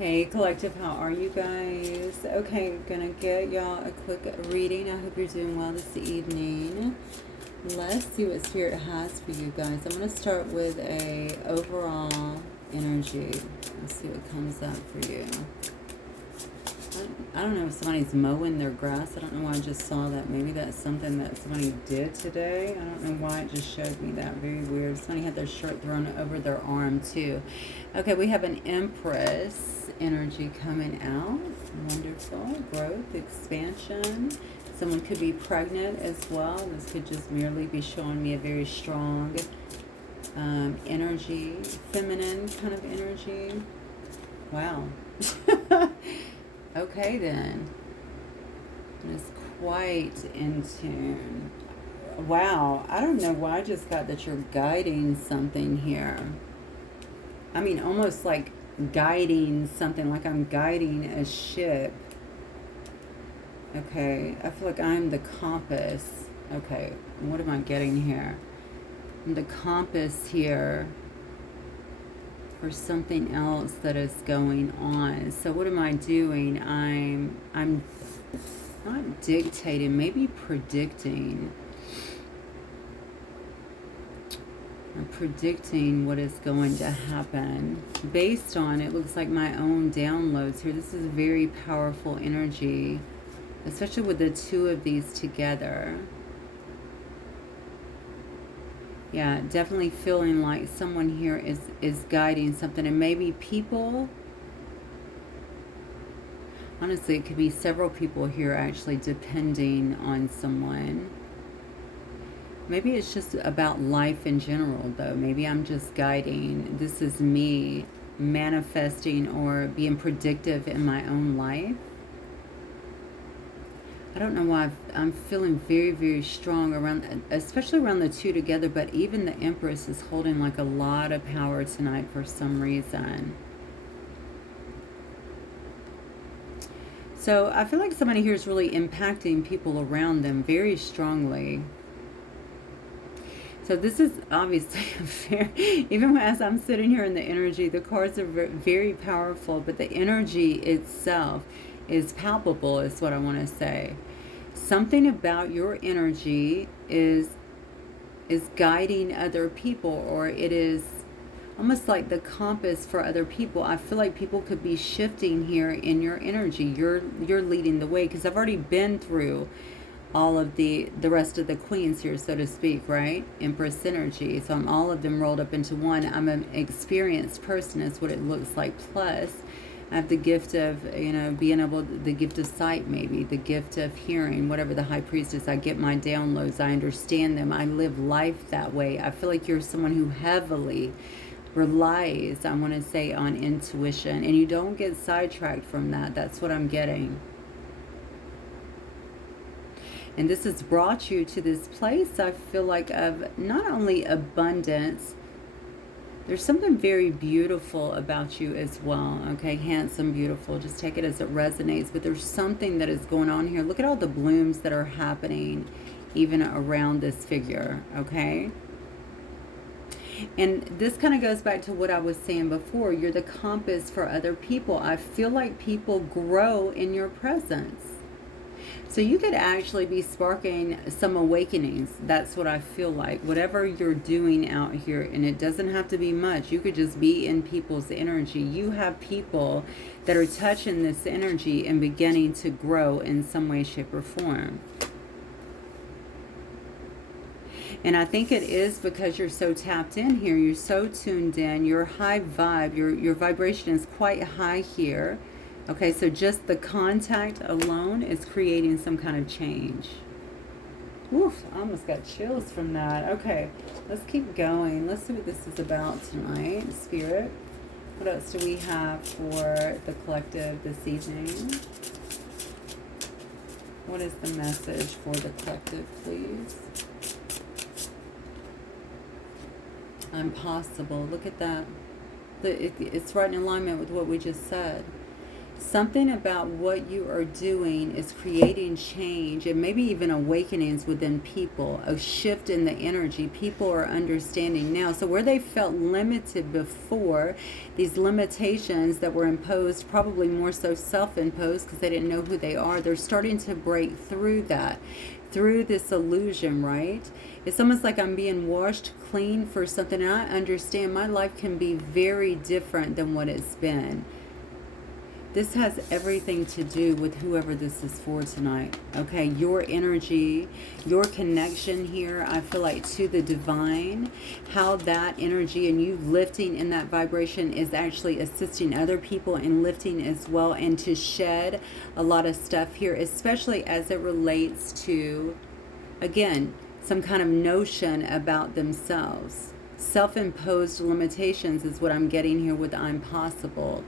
Hey collective, how are you guys? Okay, gonna get y'all a quick reading. I hope you're doing well this evening. Let's see what spirit has for you guys. I'm gonna start with a overall energy. Let's see what comes up for you. I don't know if somebody's mowing their grass. I don't know why I just saw that. Maybe that's something that somebody did today. I don't know why it just showed me that. Very weird. Somebody had their shirt thrown over their arm too. Okay, we have an Empress energy coming out. Wonderful. Growth, expansion. Someone could be pregnant as well. This could just merely be showing me a very strong energy, feminine kind of energy. Wow. Okay then. It's quite in tune. Wow. I don't know why I just got that you're guiding something here. I mean, almost like guiding something, like I'm guiding a ship. Okay. I feel like I'm the compass. Okay. What am I getting here? I'm the compass here for something else that is going on. So what am I doing? I'm not dictating, maybe predicting. I'm predicting what is going to happen based on, it looks like, my own downloads here. This is very powerful energy, especially with the two of these together. Yeah, definitely feeling like someone here is guiding something. And maybe people, honestly, it could be several people here actually depending on someone. Maybe it's just about life in general, though. Maybe I'm just guiding. This is me manifesting or being predictive in my own life. I don't know why I'm feeling very, very strong around, especially around the two together, but even the Empress is holding like a lot of power tonight for some reason. So I feel like somebody here is really impacting people around them very strongly. So this is obviously even as I'm sitting here in the energy, the cards are very powerful, but the energy itself is palpable, is what I want to say. Something about your energy is guiding other people, or it is almost like the compass for other people. I feel like people could be shifting here in your energy. You're leading the way, because I've already been through all of the rest of the queens here, so to speak, right? Empress energy. So I'm all of them rolled up into one. I'm an experienced person, is what it looks like. Plus I have the gift of, being able, the gift of sight, maybe the gift of hearing, whatever the high priestess. I get my downloads, I understand them, I live life that way. I feel like you're someone who heavily relies, I want to say, on intuition, and you don't get sidetracked from that. That's what I'm getting. And this has brought you to this place, I feel like, of not only abundance. There's something very beautiful about you as well, okay? Handsome, beautiful. Just take it as it resonates. But there's something that is going on here. Look at all the blooms that are happening even around this figure, okay? And this kind of goes back to what I was saying before. You're the compass for other people. I feel like people grow in your presence. So you could actually be sparking some awakenings. That's what I feel like. Whatever you're doing out here, and it doesn't have to be much. You could just be in people's energy. You have people that are touching this energy and beginning to grow in some way, shape, or form. And I think it is because you're so tapped in here. You're so tuned in. Your high vibe, your vibration is quite high here. Okay, so just the contact alone is creating some kind of change. Oof, I almost got chills from that. Okay, let's keep going. Let's see what this is about tonight, Spirit. What else do we have for the collective this evening? What is the message for the collective, please? Impossible. Look at that. It's right in alignment with what we just said. Something about what you are doing is creating change and maybe even awakenings within people, a shift in the energy. People are understanding now. So where they felt limited before, these limitations that were imposed, probably more so self-imposed because they didn't know who they are, they're starting to break through that, through this illusion, right? It's almost like I'm being washed clean for something. And I understand my life can be very different than what it's been. This has everything to do with whoever this is for tonight. Okay, your energy, your connection here, I feel like to the divine, how that energy and you lifting in that vibration is actually assisting other people in lifting as well, and to shed a lot of stuff here, especially as it relates to, again, some kind of notion about themselves. Self-imposed limitations is what I'm getting here with I'm possible.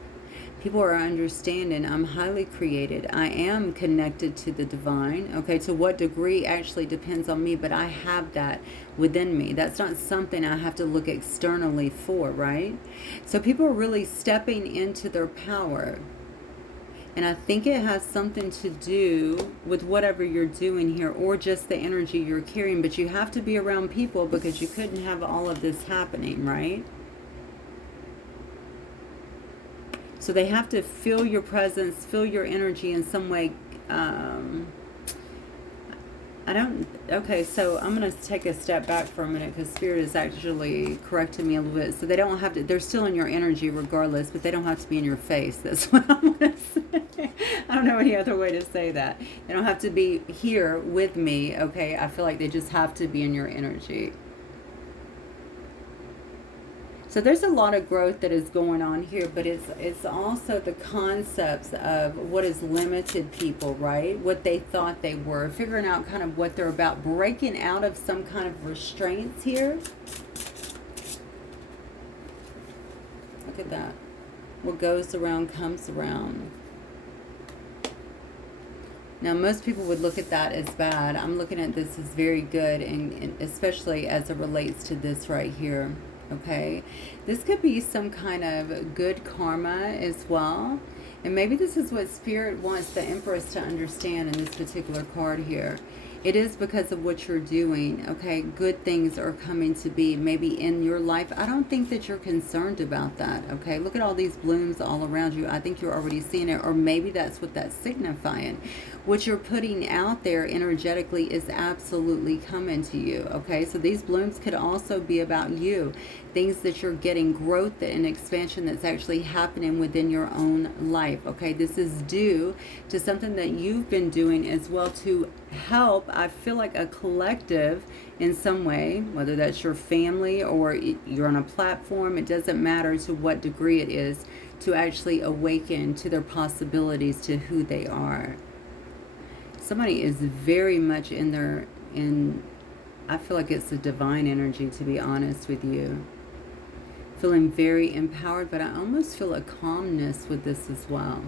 People are understanding I'm highly created. I am connected to the divine. Okay, to what degree actually depends on me, but I have that within me. That's not something I have to look externally for, right? So people are really stepping into their power. And I think it has something to do with whatever you're doing here, or just the energy you're carrying. But you have to be around people because you couldn't have all of this happening, right? So they have to feel your presence, feel your energy in some way. Okay, so I'm going to take a step back for a minute because Spirit is actually correcting me a little bit. So they don't have to, they're still in your energy regardless, but they don't have to be in your face. That's what I'm going to say. I don't know any other way to say that. They don't have to be here with me, okay? I feel like they just have to be in your energy. So there's a lot of growth that is going on here, but it's also the concepts of what has limited people, right? What they thought they were, figuring out kind of what they're about, breaking out of some kind of restraints here. Look at that. What goes around comes around. Now, most people would look at that as bad. I'm looking at this as very good, and especially as it relates to this right here. Okay, this could be some kind of good karma as well. And maybe this is what Spirit wants the Empress to understand in this particular card here. It is because of what you're doing, okay? Good things are coming to be, maybe in your life. I don't think that you're concerned about that, okay? Look at all these blooms all around you. I think you're already seeing it, or maybe that's what that's signifying. What you're putting out there energetically is absolutely coming to you, okay? So these blooms could also be about you. Things that you're getting, growth and expansion that's actually happening within your own life, okay? This is due to something that you've been doing as well to help, I feel like, a collective in some way, whether that's your family or you're on a platform. It doesn't matter to what degree it is, to actually awaken to their possibilities, to who they are. Somebody is very much I feel like it's a divine energy, to be honest with you. Feeling very empowered, but I almost feel a calmness with this as well.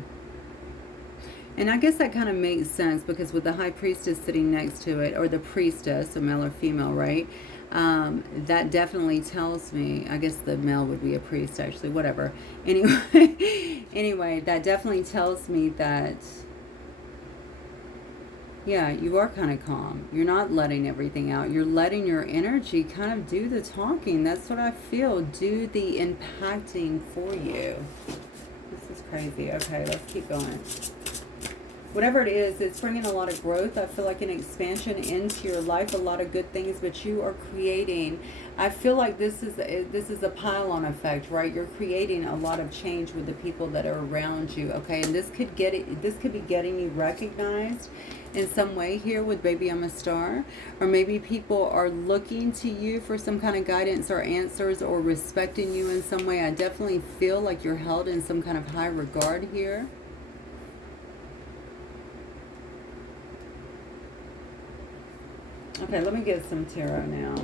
And I guess that kind of makes sense because with the High Priestess sitting next to it, or the Priestess, a male or female, right? That definitely tells me, I guess the male would be a priest, actually, whatever. Anyway, that definitely tells me that, yeah, you are kind of calm. You're not letting everything out. You're letting your energy kind of do the talking. That's what I feel. Do the impacting for you. This is crazy. Okay, let's keep going. Whatever it is, it's bringing a lot of growth. I feel like an expansion into your life, a lot of good things, but you are creating, I feel like this is a pile-on effect, right? You're creating a lot of change with the people that are around you, okay? And this could be getting you recognized in some way here with Baby I'm a Star, or maybe people are looking to you for some kind of guidance or answers, or respecting you in some way. I definitely feel like you're held in some kind of high regard here. Okay, let me get some tarot now.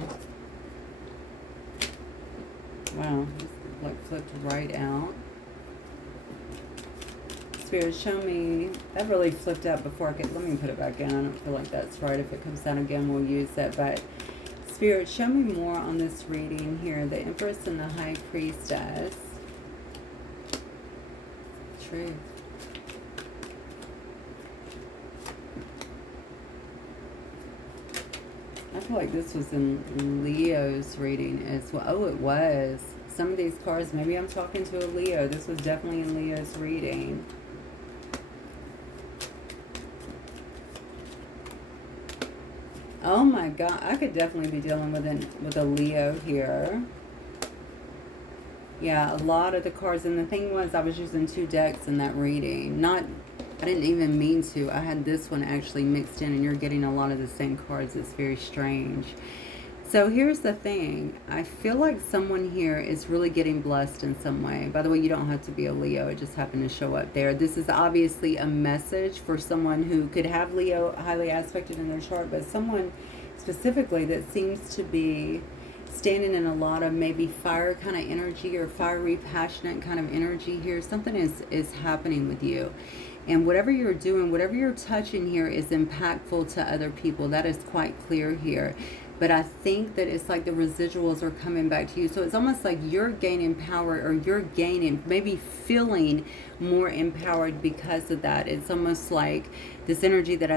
Wow, this like flipped right out. Spirit, show me. That really flipped out before I could. Let me put it back in. I don't feel like that's right. If it comes down again, we'll use it. But Spirit, show me more on this reading here. The Empress and the High Priestess. Truth. I feel like this was in Leo's reading as well. Oh, it was. Some of these cards, maybe I'm talking to a Leo. This was definitely in Leo's reading. Oh my God, I could definitely be dealing with a Leo here. Yeah, a lot of the cards, and the thing was, I was using 2 decks in that reading. I didn't even mean to. I had this one actually mixed in, and you're getting a lot of the same cards. It's very strange. So here's the thing. I feel like someone here is really getting blessed in some way. By the way, you don't have to be a Leo. It just happened to show up there. This is obviously a message for someone who could have Leo highly aspected in their chart, but someone specifically that seems to be standing in a lot of maybe fire kind of energy or fiery, passionate kind of energy here. Something is happening with you. And whatever you're doing, whatever you're touching here is impactful to other people. That is quite clear here. But I think that it's like the residuals are coming back to you. So it's almost like you're gaining power, or you're gaining, maybe feeling more empowered because of that. It's almost like this energy that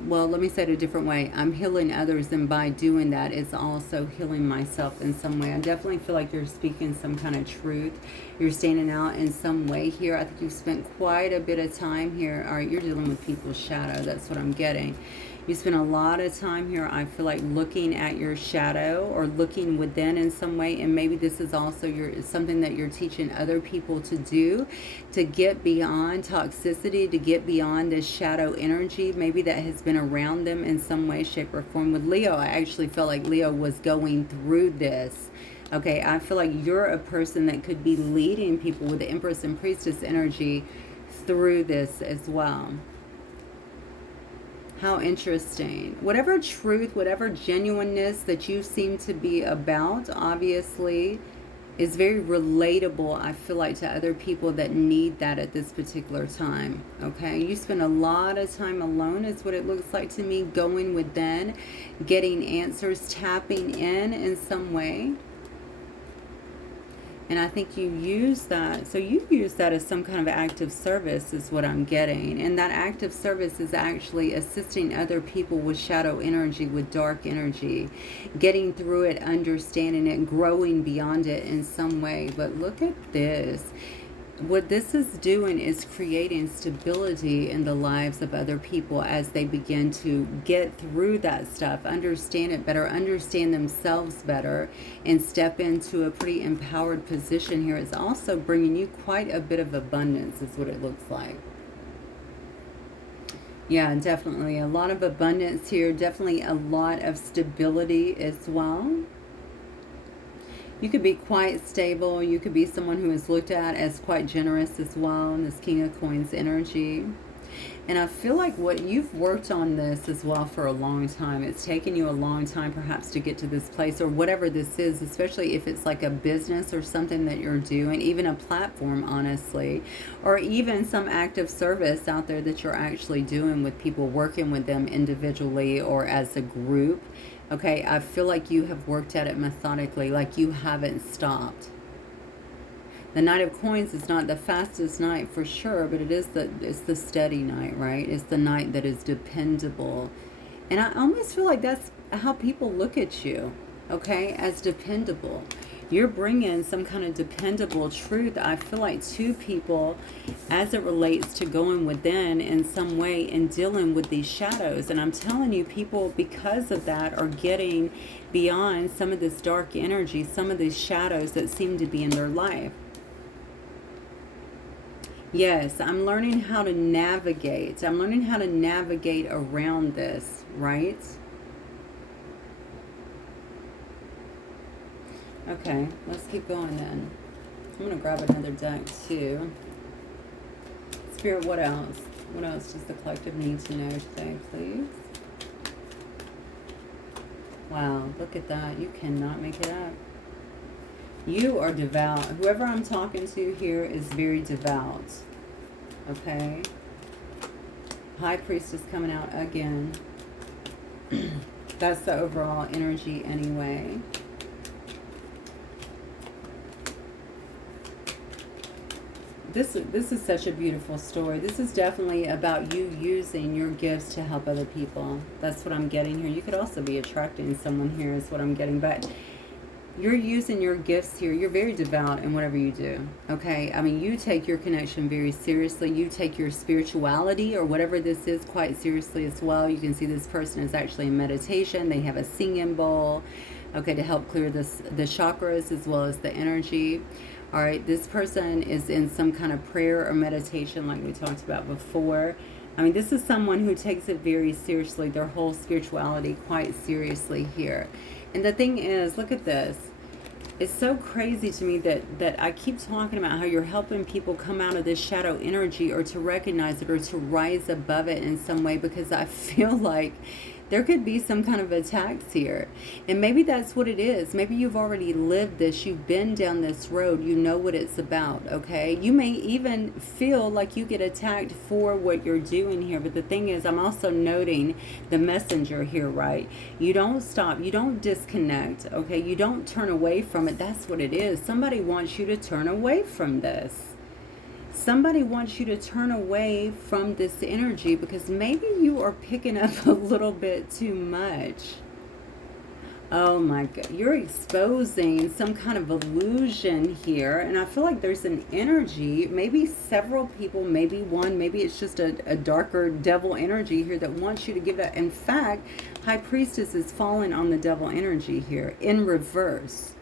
well, let me say it a different way. I'm healing others, and by doing that, it's also healing myself in some way. I definitely feel like you're speaking some kind of truth. You're standing out in some way here. I think you've spent quite a bit of time here. All right, you're dealing with people's shadow. That's what I'm getting. You spend a lot of time here, I feel like, looking at your shadow or looking within in some way. And maybe this is also something that you're teaching other people to do, to get beyond toxicity, to get beyond this shadow energy, maybe that has been around them in some way, shape, or form. With Leo, I actually felt like Leo was going through this. Okay, I feel like you're a person that could be leading people with the Empress and Priestess energy through this as well. How interesting. Whatever truth, whatever genuineness that you seem to be about, obviously, is very relatable, I feel like, to other people that need that at this particular time. Okay? You spend a lot of time alone, is what it looks like to me, going within, getting answers, tapping in some way. And I think you use that. So you use that as some kind of active service is what I'm getting. And that active service is actually assisting other people with shadow energy, with dark energy, getting through it, understanding it, growing beyond it in some way. But look at this. What this is doing is creating stability in the lives of other people as they begin to get through that stuff, understand it better, understand themselves better, and step into a pretty empowered position here. It's also bringing you quite a bit of abundance, is what it looks like. Yeah, definitely a lot of abundance here, definitely a lot of stability as well. You could be quite stable. You could be someone who is looked at as quite generous as well in this King of Coins energy. And I feel like what you've worked on this as well for a long time. It's taken you a long time perhaps to get to this place, or whatever this is, especially if it's like a business or something that you're doing, even a platform, honestly, or even some active service out there that you're actually doing with people, working with them individually or as a group. Okay, I feel like you have worked at it methodically, like you haven't stopped. The Knight of Coins is not the fastest knight for sure, but it's the steady knight, right? It's the knight that is dependable. And I almost feel like that's how people look at you, okay, as dependable. You're bringing some kind of dependable truth, I feel like, to people as it relates to going within in some way and dealing with these shadows. And I'm telling you, people, because of that, are getting beyond some of this dark energy, some of these shadows that seem to be in their life. Yes, I'm learning how to navigate. I'm learning how to navigate around this, right? Okay, let's keep going then. I'm going to grab another deck too. Spirit, what else? What else does the collective need to know today, please? Wow, look at that. You cannot make it up. You are devout. Whoever I'm talking to here is very devout. Okay? High Priestess coming out again. That's the overall energy anyway. this is such a beautiful story. This is definitely about you using your gifts to help other people. That's what I'm getting here. You could also be attracting someone here is what I'm getting, but you're using your gifts here. You're very devout in whatever you do. Okay? I mean, you take your connection very seriously. You take your spirituality or whatever this is quite seriously as well. You can see this person is actually in meditation. They have a singing bowl, okay, to help clear the chakras as well as the energy. All right, this person is in some kind of prayer or meditation like we talked about before. I mean, this is someone who takes it very seriously, their whole spirituality quite seriously here. And the thing is, look at this. It's so crazy to me that I keep talking about how you're helping people come out of this shadow energy or to recognize it or to rise above it in some way, because I feel like there could be some kind of attacks here. And maybe that's what it is. Maybe you've already lived this. You've been down this road. You know what it's about, okay? You may even feel like you get attacked for what you're doing here. But the thing is, I'm also noting the messenger here, right? You don't stop. You don't disconnect, okay? You don't turn away from it. That's what it is. Somebody wants you to turn away from this. Somebody wants you to turn away from this energy because maybe you are picking up a little bit too much. Oh my God. You're exposing some kind of illusion here. And I feel like there's an energy, maybe several people, maybe one, maybe it's just a darker devil energy here that wants you to give that. In fact, High Priestess is falling on the devil energy here in reverse.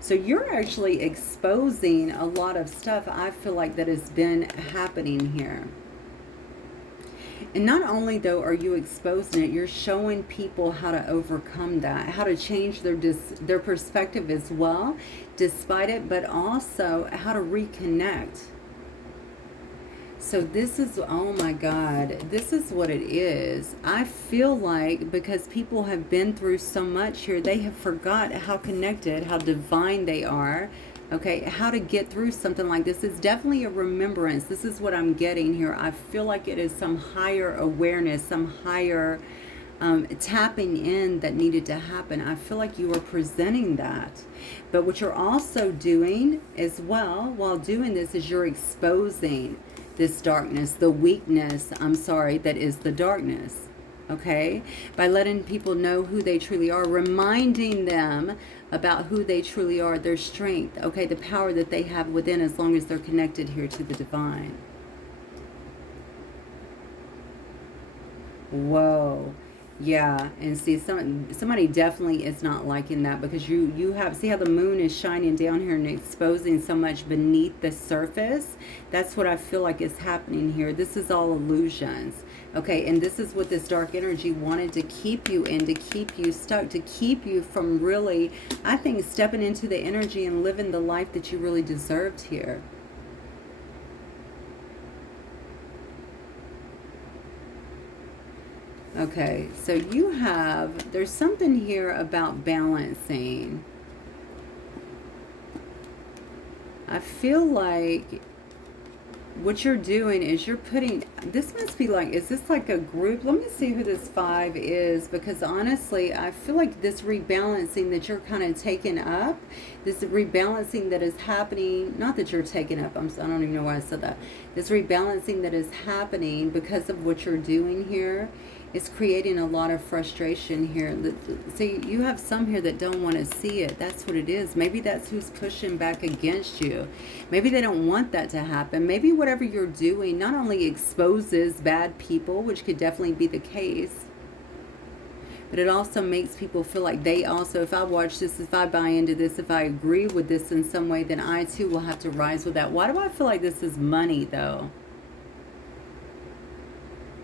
So you're actually exposing a lot of stuff, I feel like, that has been happening here. And not only, though, are you exposing it, you're showing people how to overcome that, how to change their perspective as well, despite it, but also how to reconnect. So this is, oh my God, this is what it is. I feel like because people have been through so much here, they have forgot how connected, how divine they are. Okay, how to get through something like this. It's definitely a remembrance. This is what I'm getting here. I feel like it is some higher awareness, some higher tapping in that needed to happen. I feel like you are presenting that. But what you're also doing as well while doing this is you're exposing this darkness, the weakness, that is the darkness, okay? By letting people know who they truly are, reminding them about who they truly are, their strength, okay, the power that they have within as long as they're connected here to the divine. Whoa. Yeah, and see, somebody definitely is not liking that because you have, see how the moon is shining down here and exposing so much beneath the surface. That's what I feel like is happening here. This is all illusions, okay? And this is what this dark energy wanted to keep you in, to keep you stuck, to keep you from really, I think, stepping into the energy and living the life that you really deserved here. Okay, so you have, there's something here about balancing. I feel like what you're doing is you're putting, this must be like, is this like a group? Let me see who this 5 is, because honestly, I feel like this rebalancing that you're kind of taking up, this rebalancing that is happening, not that you're taking up, I don't even know why I said that. This rebalancing that is happening because of what you're doing here, it's creating a lot of frustration here. See, you have some here that don't want to see it. That's what it is. Maybe that's who's pushing back against you. Maybe they don't want that to happen. Maybe whatever you're doing not only exposes bad people, which could definitely be the case, but it also makes people feel like they also, if I watch this, if I buy into this, if I agree with this in some way, then I too will have to rise with that. Why do I feel like this is money, though?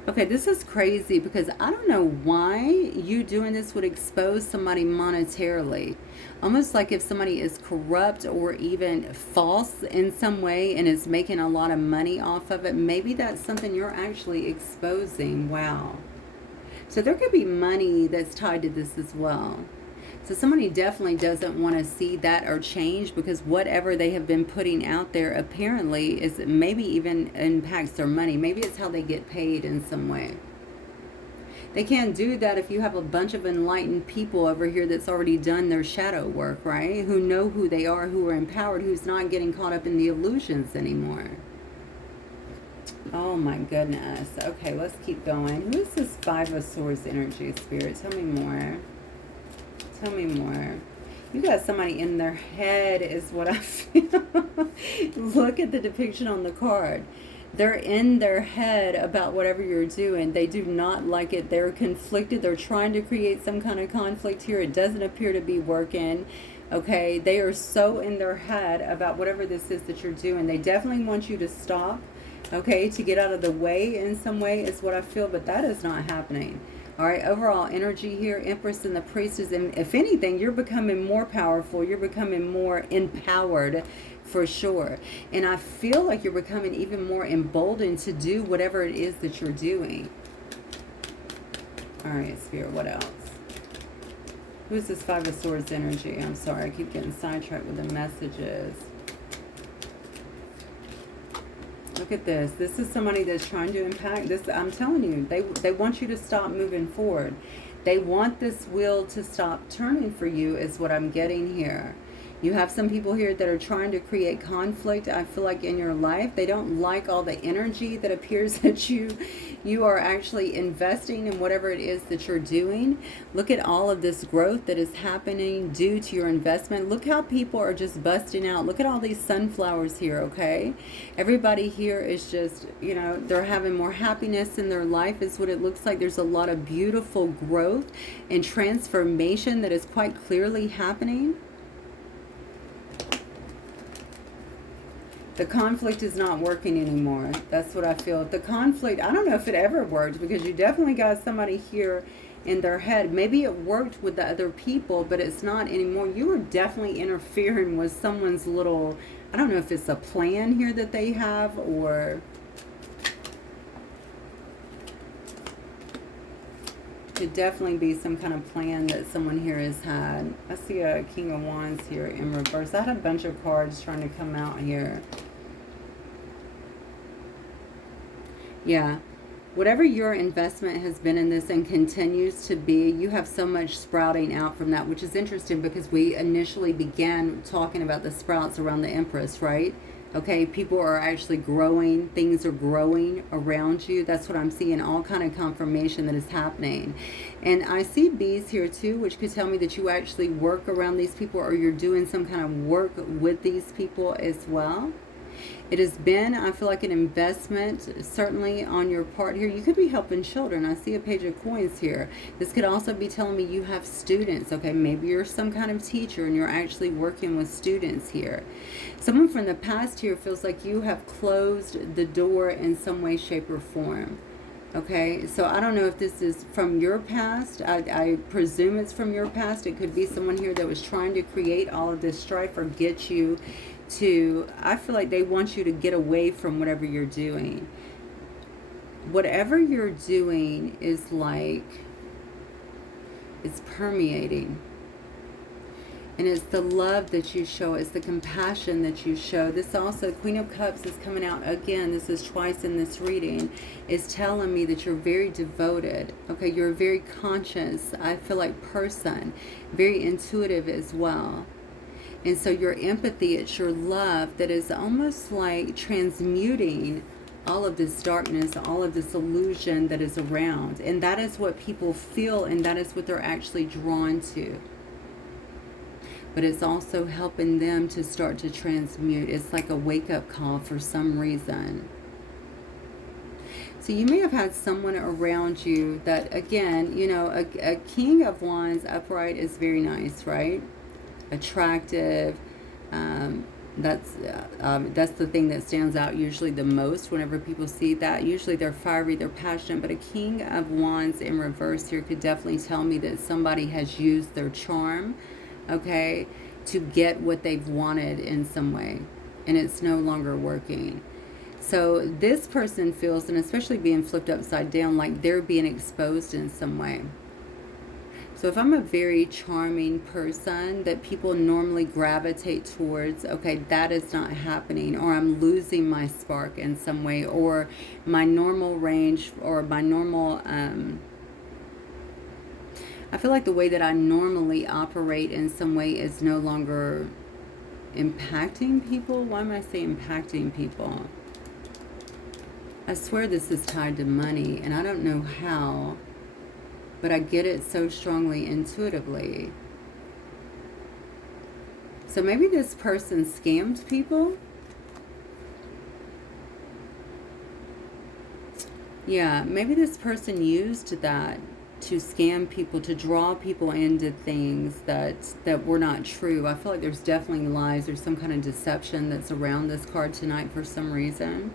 Okay, this is crazy because I don't know why you doing this would expose somebody monetarily. Almost like if somebody is corrupt or even false in some way and is making a lot of money off of it, maybe that's something you're actually exposing. Wow. So there could be money that's tied to this as well. So somebody definitely doesn't want to see that or change because whatever they have been putting out there apparently is maybe even impacts their money. Maybe it's how they get paid in some way. They can't do that if you have a bunch of enlightened people over here that's already done their shadow work, right? Who know who they are, who are empowered, who's not getting caught up in the illusions anymore. Oh my goodness. Okay, let's keep going. Who is this Five of Swords energy, Spirit? Tell me more. Tell me more. You got somebody in their head is what I feel. Look at the depiction on the card. They're in their head about whatever you're doing. They do not like it. They're conflicted. They're trying to create some kind of conflict here. It doesn't appear to be working. Okay, they are so in their head about whatever this is that you're doing. They definitely want you to stop, okay, to get out of the way in some way is what I feel, but that is not happening. All right, overall energy here, Empress and the Priestess, and if anything, you're becoming more powerful. You're becoming more empowered for sure. And I feel like you're becoming even more emboldened to do whatever it is that you're doing. All right, Spirit, what else? Who's this Five of Swords energy? I'm sorry, I keep getting sidetracked with the messages. Look at this. This is somebody that's trying to impact this. I'm telling you, they want you to stop moving forward. They want this wheel to stop turning for you is what I'm getting here. You have some people here that are trying to create conflict, I feel like, in your life. They don't like all the energy that appears that you are actually investing in whatever it is that you're doing. Look at all of this growth that is happening due to your investment. Look how people are just busting out. Look at all these sunflowers here, okay? Everybody here is just, you know, they're having more happiness in their life is what it looks like. There's a lot of beautiful growth and transformation that is quite clearly happening. The conflict is not working anymore. That's what I feel. The conflict, I don't know if it ever worked, because you definitely got somebody here in their head. Maybe it worked with the other people, but it's not anymore. You are definitely interfering with someone's little, I don't know if it's a plan here that they have, or could definitely be some kind of plan that someone here has had. I see a King of Wands here in reverse. I had a bunch of cards trying to come out here. Yeah. Whatever your investment has been in this and continues to be, you have so much sprouting out from that, which is interesting because we initially began talking about the sprouts around the Empress, right? Okay, people are actually growing. Things are growing around you. That's what I'm seeing, all kind of confirmation that is happening. And I see bees here too, which could tell me that you actually work around these people, or you're doing some kind of work with these people as well. It has been, I feel like, an investment, certainly on your part here. You could be helping children. I see a Page of Coins here. This could also be telling me you have students. Okay, maybe you're some kind of teacher and you're actually working with students here. Someone from the past here feels like you have closed the door in some way, shape, or form. Okay, so I don't know if this is from your past. I presume it's from your past. It could be someone here that was trying to create all of this strife or get you to, I feel like they want you to get away from whatever you're doing. Whatever you're doing is like, it's permeating. And it's the love that you show. It's the compassion that you show. This also, Queen of Cups is coming out again. This is twice in this reading. Is telling me that you're very devoted. Okay, you're a very conscious, I feel like, person. Very intuitive as well. And so your empathy, it's your love that is almost like transmuting all of this darkness, all of this illusion that is around. And that is what people feel, and that is what they're actually drawn to. But it's also helping them to start to transmute. It's like a wake-up call for some reason. So you may have had someone around you that, again, you know, a King of Wands upright is very nice, right? Attractive. That's the thing that stands out usually the most whenever people see that. Usually they're fiery, they're passionate, but a King of Wands in reverse here could definitely tell me that somebody has used their charm, okay, to get what they've wanted in some way, and it's no longer working. So this person feels, and especially being flipped upside down, like they're being exposed in some way. So if I'm a very charming person that people normally gravitate towards, okay, that is not happening, or I'm losing my spark in some way, or my normal range, or my normal, I feel like the way that I normally operate in some way is no longer impacting people. Why am I saying impacting people? I swear this is tied to money, and I don't know how, but I get it so strongly intuitively. So maybe this person scammed people. Yeah, maybe this person used that to scam people, to draw people into things that were not true. I feel like there's definitely lies or some kind of deception that's around this card tonight for some reason.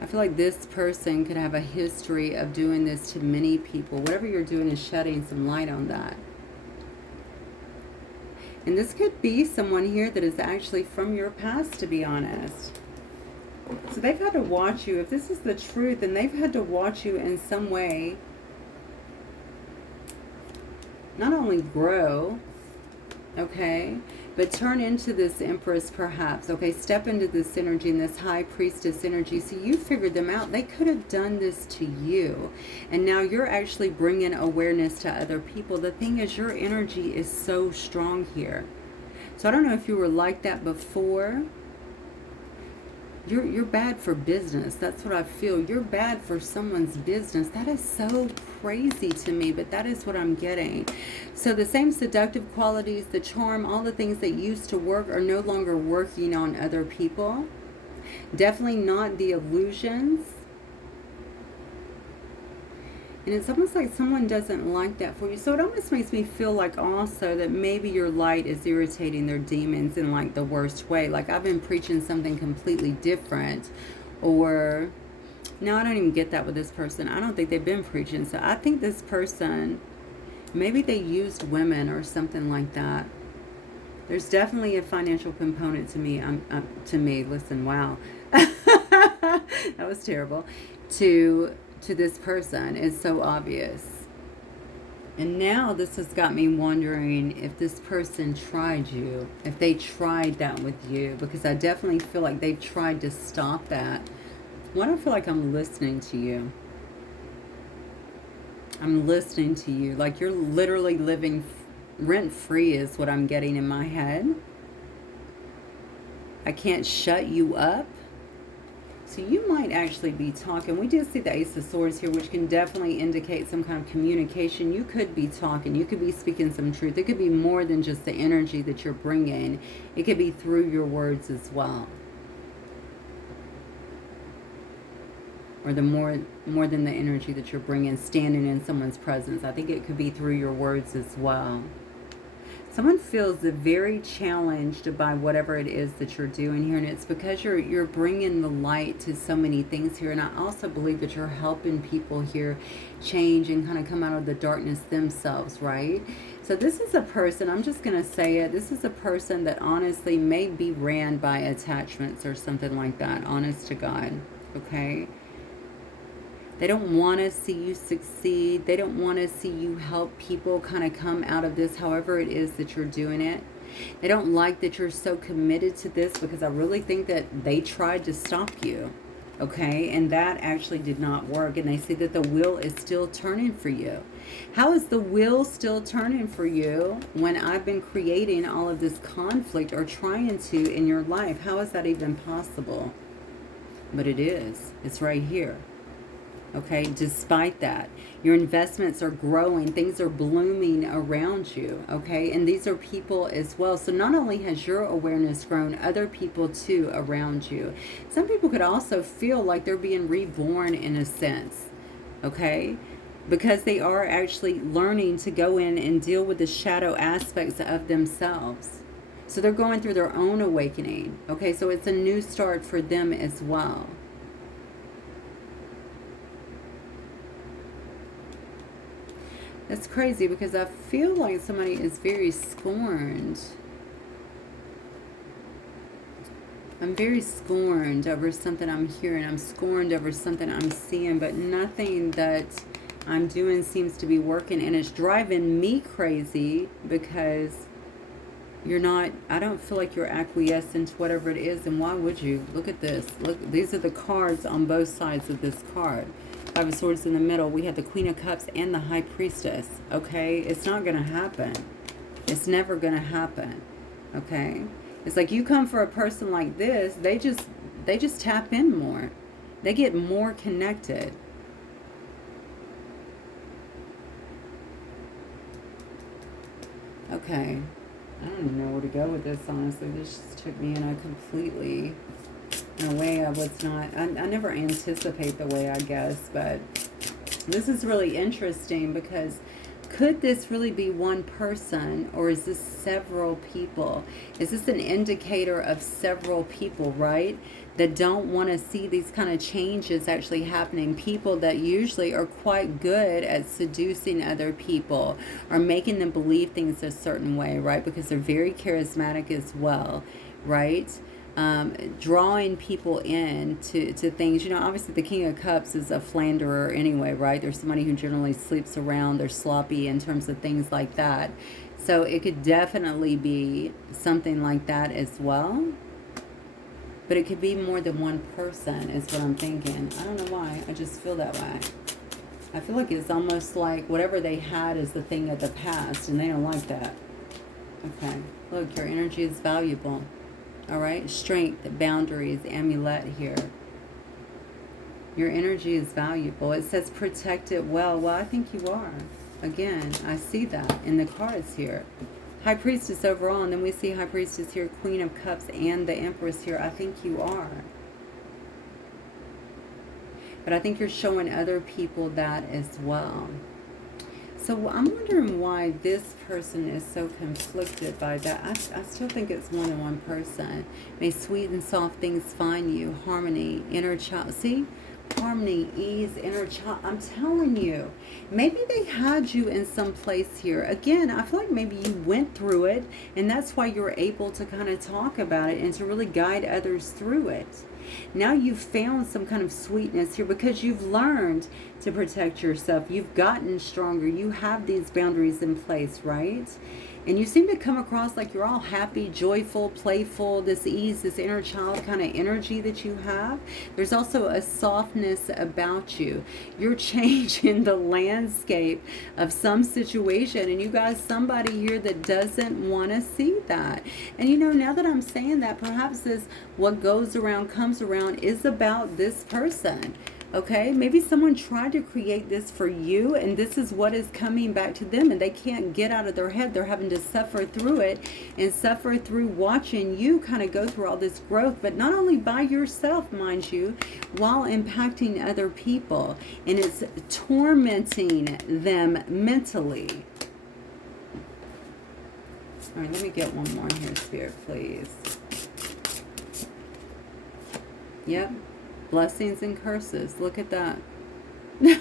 I feel like this person could have a history of doing this to many people. Whatever you're doing is shedding some light on that. And this could be someone here that is actually from your past, to be honest. So they've had to watch you. If this is the truth, then they've had to watch you in some way. Not only grow, okay, but turn into this Empress perhaps, okay? Step into this energy and this High Priestess energy. So you figured them out. They could have done this to you. And now you're actually bringing awareness to other people. The thing is, your energy is so strong here. So I don't know if you were like that before. You're bad for business. That's what I feel. You're bad for someone's business. That is so crazy to me, but that is what I'm getting. So the same seductive qualities, the charm, all the things that used to work are no longer working on other people. Definitely not the illusions. And it's almost like someone doesn't like that for you. So it almost makes me feel like also that maybe your light is irritating their demons in like the worst way. Like I've been preaching something completely different. Or, no, I don't even get that with this person. I don't think they've been preaching. So I think this person, maybe they used women or something like that. There's definitely a financial component to me. Listen, wow. That was terrible. To this person is so obvious. And now this has got me wondering if this person tried you, if they tried that with you, because I definitely feel like they've tried to stop that. Why do I feel like I'm listening to you? I'm listening to you. Like you're literally living rent-free is what I'm getting in my head. I can't shut you up. So you might actually be talking. We do see the Ace of Swords here, which can definitely indicate some kind of communication. You could be talking. You could be speaking some truth. It could be more than just the energy that you're bringing. It could be through your words as well. Or the more than the energy that you're bringing, standing in someone's presence. I think it could be through your words as well. Someone feels very challenged by whatever it is that you're doing here, and it's because you're bringing the light to so many things here. And I also believe that you're helping people here change and kind of come out of the darkness themselves, right? So this is a person, I'm just going to say it, this is a person that honestly may be ran by attachments or something like that, honest to God, okay? They don't want to see you succeed. They don't want to see you help people kind of come out of this, however it is that you're doing it. They don't like that you're so committed to this, because I really think that they tried to stop you, okay? And that actually did not work. And they see that the wheel is still turning for you. How is the wheel still turning for you when I've been creating all of this conflict, or trying to, in your life? How is that even possible? But it is. It's right here. Okay, despite that, your investments are growing, things are blooming around you, okay? And these are people as well. So not only has your awareness grown, other people too around you. Some people could also feel like they're being reborn in a sense, okay? Because they are actually learning to go in and deal with the shadow aspects of themselves. So they're going through their own awakening, okay? So it's a new start for them as well. That's crazy, because I feel like somebody is very scorned. I'm very scorned over something I'm hearing. I'm scorned over something I'm seeing, but nothing that I'm doing seems to be working. And it's driving me crazy, because you're not, I don't feel like you're acquiescing to whatever it is. And why would you? Look at this. Look, these are the cards on both sides of this card. Five of Swords in the middle. We have the Queen of Cups and the High Priestess. Okay? It's not going to happen. It's never going to happen. Okay? It's like you come for a person like this, they just tap in more. They get more connected. Okay. I don't even know where to go with this, honestly. This just took me in a completely, in a way I was not, I never anticipate the way, I guess, but this is really interesting because could this really be one person, or is this several people? Is this an indicator of several people, right? That don't want to see these kind of changes actually happening. People that usually are quite good at seducing other people or making them believe things a certain way, right? Because they're very charismatic as well, right? Drawing people in to things. You know, obviously the King of Cups is a philanderer anyway, right? There's somebody who generally sleeps around. They're sloppy in terms of things like that. So it could definitely be something like that as well. But it could be more than one person is what I'm thinking. I don't know why. I just feel that way. I feel like it's almost like whatever they had is the thing of the past, and they don't like that. Okay. Look, your energy is valuable. All right, strength, boundaries, amulet here. Your energy is valuable. It says protect it well. Well, I think you are. Again, I see that in the cards here. High Priestess overall, and then we see High Priestess here, Queen of Cups, and the Empress here. I think you are. But I think you're showing other people that as well. So I'm wondering why this person is so conflicted by that. I still think it's more than one person. May sweet and soft things find you. Harmony, inner child. See? Harmony, ease, inner child. I'm telling you. Maybe they had you in some place here. Again, I feel like maybe you went through it, and that's why you're able to kind of talk about it and to really guide others through it. Now you've found some kind of sweetness here because you've learned to protect yourself. You've gotten stronger. You have these boundaries in place, right? And you seem to come across like you're all happy, joyful, playful, this ease, this inner child kind of energy that you have. There's also a softness about you. You're changing the landscape of some situation. And you guys, somebody here that doesn't want to see that. And you know, now that I'm saying that, perhaps this what goes around comes around is about this person. Okay, maybe someone tried to create this for you, and this is what is coming back to them, and they can't get out of their head. They're having to suffer through it and suffer through watching you kind of go through all this growth, but not only by yourself, mind you, while impacting other people, and it's tormenting them mentally. All right, let me get one more here, Spirit, please. Yep. Blessings and curses. Look at that. Do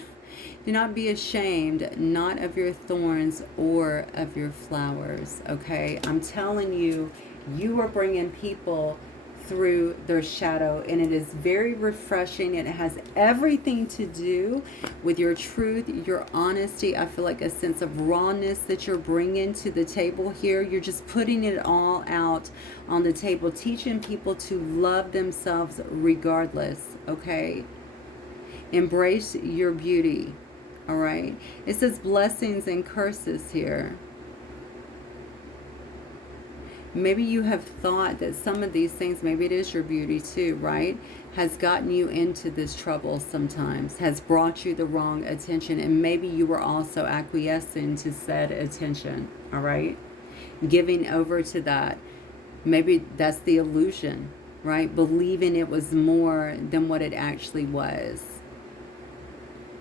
not be ashamed, not of your thorns or of your flowers. Okay? I'm telling you, you are bringing people through their shadow, and it is very refreshing. It has everything to do with your truth, your honesty. I feel like a sense of rawness that you're bringing to the table here. You're just putting it all out on the table, teaching people to love themselves regardless. Okay, embrace your beauty. All right, it says blessings and curses here. Maybe you have thought that some of these things, maybe it is your beauty too, right? Has gotten you into this trouble sometimes, has brought you the wrong attention, and maybe you were also acquiescing to said attention, all right? Giving over to that. Maybe that's the illusion, right? Believing it was more than what it actually was.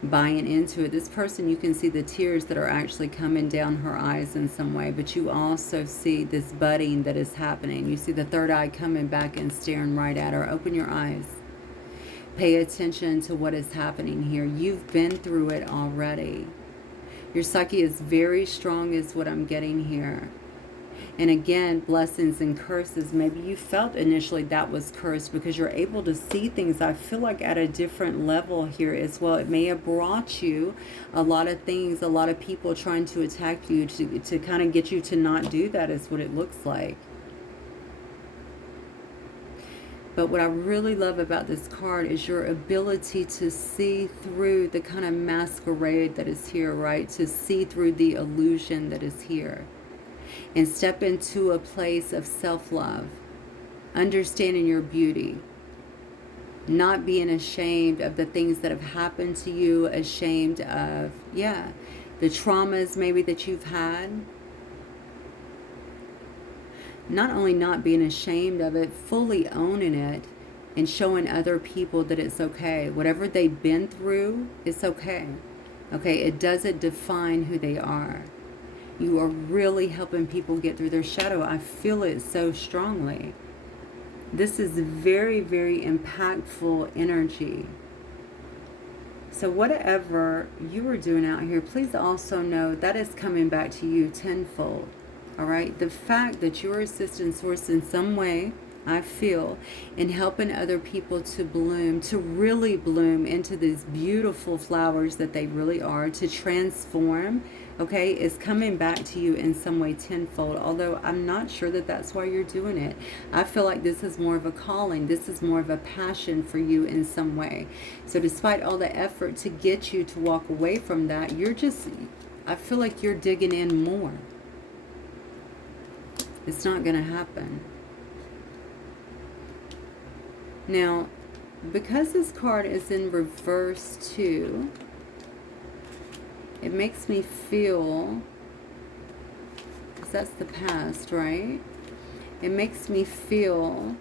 Buying into it. This person, you can see the tears that are actually coming down her eyes in some way, but you also see this budding that is happening. You see the third eye coming back and staring right at her. Open your eyes. Pay attention to what is happening here. You've been through it already. Your psyche is very strong is what I'm getting here. And again, blessings and curses. Maybe you felt initially that was cursed because you're able to see things, I feel like, at a different level here as well. It may have brought you a lot of things, a lot of people trying to attack you to kind of get you to not do that is what it looks like. But what I really love about this card is your ability to see through the kind of masquerade that is here, right? To see through the illusion that is here. And step into a place of self-love. understanding your beauty, not being ashamed of the things that have happened to you, ashamed of, yeah, the traumas maybe that you've had. Not only not being ashamed of it, fully owning it and showing other people that it's okay. Whatever they've been through, it's okay. Okay, it doesn't define who they are. You are really helping people get through their shadow. I feel it so strongly. This is very, very impactful energy. So whatever you are doing out here, please also know that is coming back to you tenfold. All right? The fact that you're assisting source in some way, I feel, in helping other people to bloom, to really bloom into these beautiful flowers that they really are, to transform, okay, is coming back to you in some way tenfold. Although I'm not sure that that's why you're doing it. I feel like this is more of a calling. This is more of a passion for you in some way. So despite all the effort to get you to walk away from that, you're just, I feel like you're digging in more. It's not going to happen. Now, because this card is in reverse too, it makes me feel, because that's the past, right? It makes me feel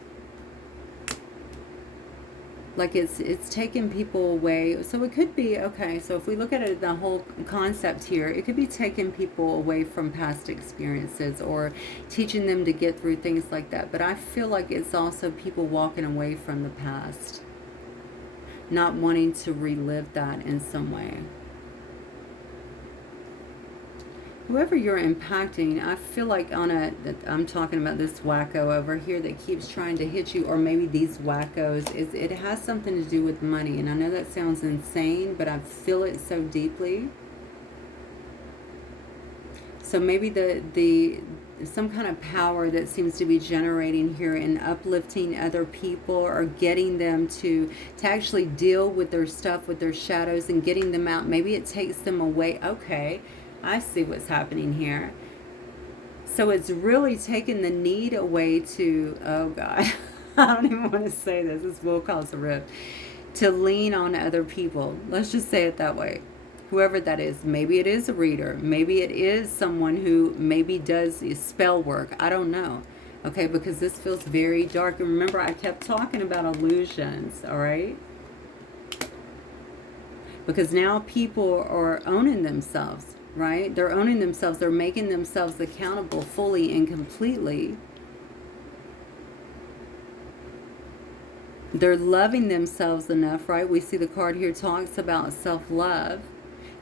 like it's taking people away. So it could be, okay, so if we look at it, the whole concept here, it could be taking people away from past experiences or teaching them to get through things like that. But I feel like it's also people walking away from the past, not wanting to relive that in some way. Whoever you're impacting, I feel like I'm talking about this wacko over here that keeps trying to hit you, or maybe these wackos, it has something to do with money. And I know that sounds insane, but I feel it so deeply. So maybe some kind of power that seems to be generating here in uplifting other people, or getting them to actually deal with their stuff, with their shadows, and getting them out. Maybe it takes them away. Okay, I see what's happening here. So it's really taking the need away to, oh God, I don't even want to say this. This will cause a rift. To lean on other people. Let's just say it that way. Whoever that is. Maybe it is a reader. Maybe it is someone who maybe does spell work. I don't know. Okay, because this feels very dark. And remember, I kept talking about illusions, all right? Because now people are owning themselves. Right? They're owning themselves. They're making themselves accountable fully and completely. They're loving themselves enough, right? We see the card here talks about self-love,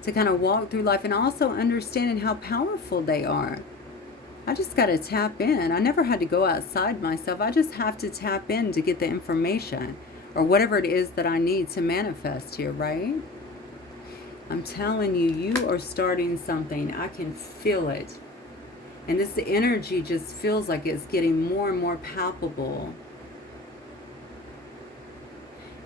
to kind of walk through life, and also understanding how powerful they are. I just got to tap in. I never had to go outside myself. I just have to tap in to get the information or whatever it is that I need to manifest here, right? I'm telling you, you are starting something. I can feel it. And this energy just feels like it's getting more and more palpable.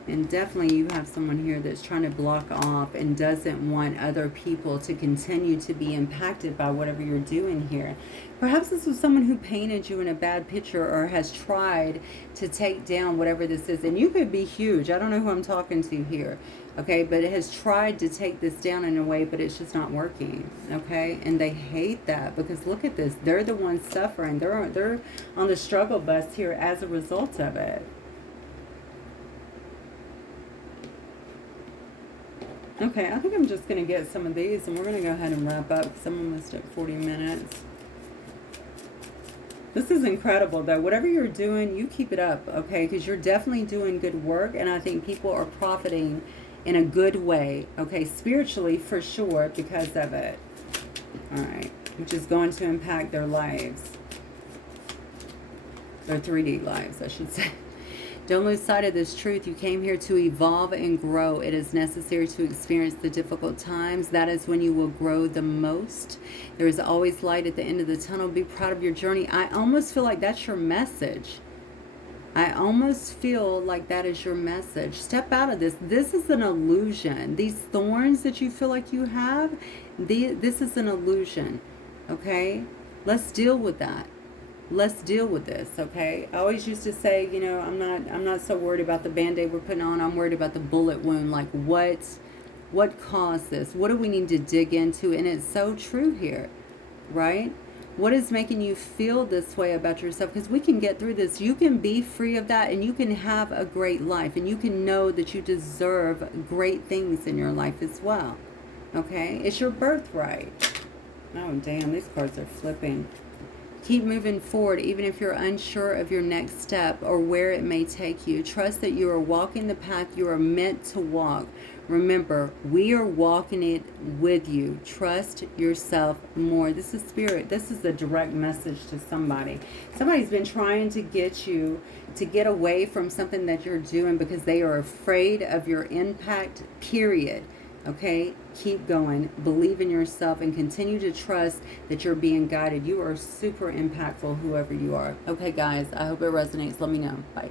And definitely you have someone here that's trying to block off and doesn't want other people to continue to be impacted by whatever you're doing here. Perhaps this was someone who painted you in a bad picture, or has tried to take down whatever this is. And you could be huge. I don't know who I'm talking to here. Okay, but it has tried to take this down in a way, but it's just not working. Okay, and they hate that, because look at this. They're the ones suffering. They're on the struggle bus here as a result of it. Okay, I think I'm just going to get some of these, and we're going to go ahead and wrap up, because I'm almost at 40 minutes. This is incredible, though. Whatever you're doing, you keep it up, okay? Because you're definitely doing good work, and I think people are profiting in a good way, okay? Spiritually, for sure, because of it. All right, which is going to impact their lives. Their 3D lives, I should say. Don't lose sight of this truth. You came here to evolve and grow. It is necessary to experience the difficult times. That is when you will grow the most. There is always light at the end of the tunnel. Be proud of your journey. I almost feel like that's your message. I almost feel like that is your message. Step out of this. This is an illusion. These thorns that you feel like you have, this is an illusion. Okay? Let's deal with that. let's deal with this, okay? I always used to say, you know, I'm not so worried about the band-aid we're putting on. I'm worried about the bullet wound. Like, what caused this? What do we need to dig into? And it's so true here, right? What is making you feel this way about yourself? Because we can get through this. You can be free of that, and you can have a great life, and you can know that you deserve great things in your life as well. Okay? It's your birthright. Oh, damn, these cards are flipping. Keep moving forward, even if you're unsure of your next step or where it may take you. Trust that you are walking the path you are meant to walk. Remember, we are walking it with you. Trust yourself more. This is spirit. This is a direct message to somebody. Somebody's been trying to get you to get away from something that you're doing because they are afraid of your impact, period. Okay, keep going, believe in yourself, and continue to trust that you're being guided. You are super impactful, whoever you are. Okay, guys, I hope it resonates. Let me know. Bye.